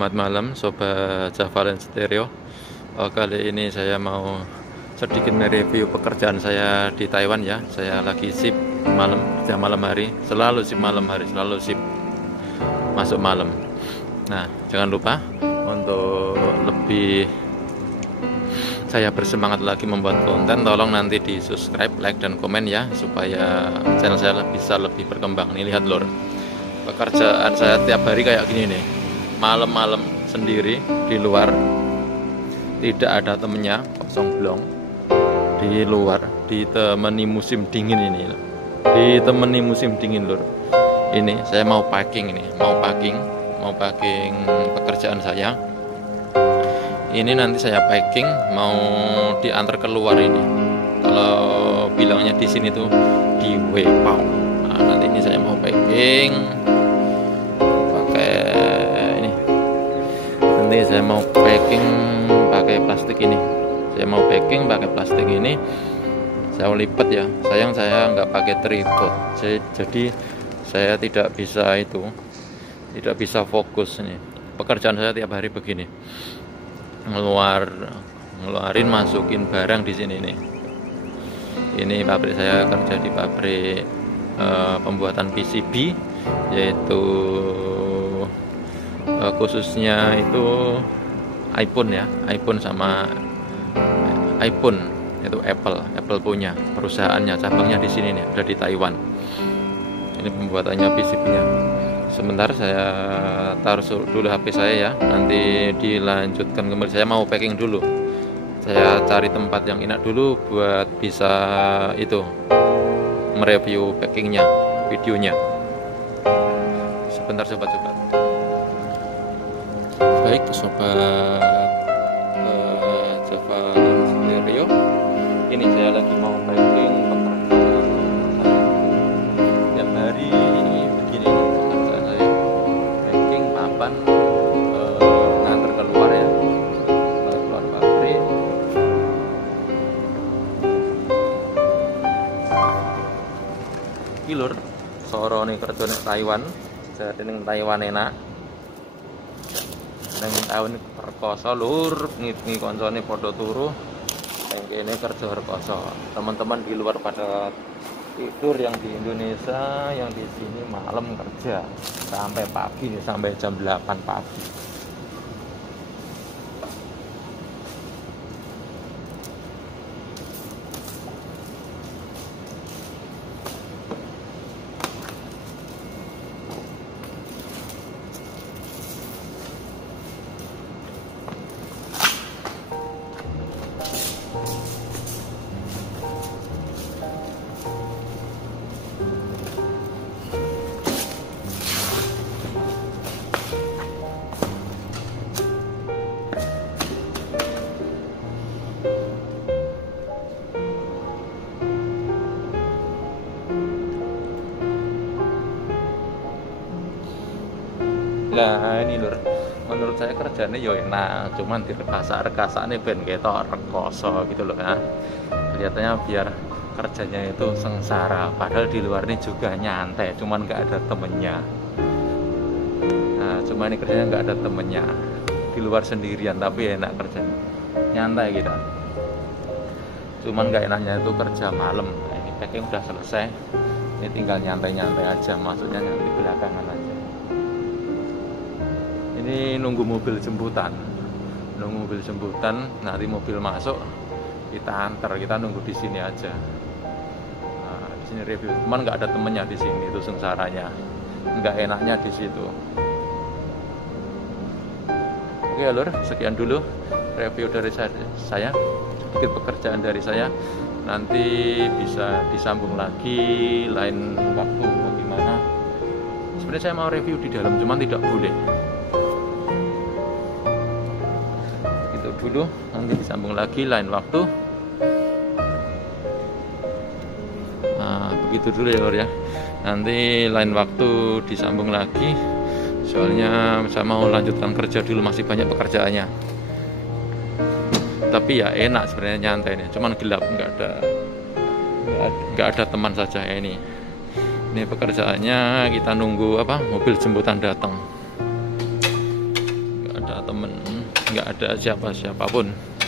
Selamat malam Sobat Javalen Stereo. Kali ini saya mau sedikit mereview pekerjaan saya di Taiwan ya. Saya lagi sip malam, kerja malam hari. Selalu sip malam hari, selalu sip masuk malam. Nah, jangan lupa untuk lebih saya bersemangat lagi membuat konten, tolong nanti di subscribe, like, dan komen ya, supaya channel saya bisa lebih berkembang. Nih lihat lor, pekerjaan saya tiap hari kayak gini nih, malam-malam sendiri di luar, tidak ada temennya, kosong blong di luar, ditemani musim dingin ini, ditemani musim dingin lor. Ini saya mau packing, ini mau packing pekerjaan saya. Ini nanti saya packing mau diantar keluar ini. Kalau bilangnya di sini tuh di Wepao. Nah, nanti ini saya mau packing pakai ini. Nanti saya mau packing pakai plastik ini. Saya mau packing pakai plastik ini. Saya lipat ya. Sayang saya nggak pakai tripod. Jadi saya tidak bisa fokus nih. Pekerjaan saya tiap hari begini. Ngeluarin masukin barang di sini nih. Ini pabrik saya kerja di pabrik pembuatan PCB, yaitu khususnya itu iPhone ya, iPhone sama iPhone itu Apple punya perusahaannya, cabangnya di sini nih, ada di Taiwan. Ini pembuatannya PCB-nya. Sebentar saya taruh dulu HP saya ya, nanti dilanjutkan kembali. Saya mau packing dulu, saya cari tempat yang enak dulu buat bisa itu mereview packingnya, videonya. Sebentar sobat-sobat. Baik sobat Javalen Stereo, ini saya lagi mau packing pekerjaan saya tiap hari begini. Nganter keluar ya, keluar pabrik. Kilur soro nih kerja nih Taiwan, jadi nih Taiwan enak. Neng tahun perkoso lur, ngi koncone podo turu. Ini kerja perkoso. Teman-teman di luar pada tidur, yang di Indonesia, yang di sini malam kerja sampai pagi nih, sampai jam 8 pagi. Nah ini lur, menurut saya kerjanya yo enak, cuman di rekasa-rekasane ben ketok rekoso gitu loh ya. Kelihatannya biar kerjanya itu sengsara, padahal di luar ini juga nyantai, cuman nggak ada temennya. Nah cuma ini kerjanya nggak ada temennya, di luar sendirian tapi enak kerjanya, nyantai gitu. Cuman nggak enaknya itu kerja malam. Nah, ini packing udah selesai, ini tinggal nyantai-nyantai aja, maksudnya nyantai belakangan aja. Ini nunggu mobil jemputan, nanti mobil masuk kita antar, kita nunggu di sini aja. Nah, di sini review, cuman nggak ada temennya di sini, itu sengsaranya, nggak enaknya di situ. Oke lur, sekian dulu review dari saya, sedikit pekerjaan dari saya. Nanti bisa disambung lagi lain waktu bagaimana. Sebenarnya saya mau review di dalam, cuman tidak boleh. Dulu nanti disambung lagi lain waktu. Nah, begitu dulu ya lor ya, nanti lain waktu disambung lagi, soalnya saya mau lanjutkan kerja dulu, masih banyak pekerjaannya. Tapi ya enak sebenarnya, nyantai nih, cuman gelap, nggak ada teman saja ya. Ini pekerjaannya kita nunggu mobil jemputan datang. Nggak nggak ada siapa-siapapun.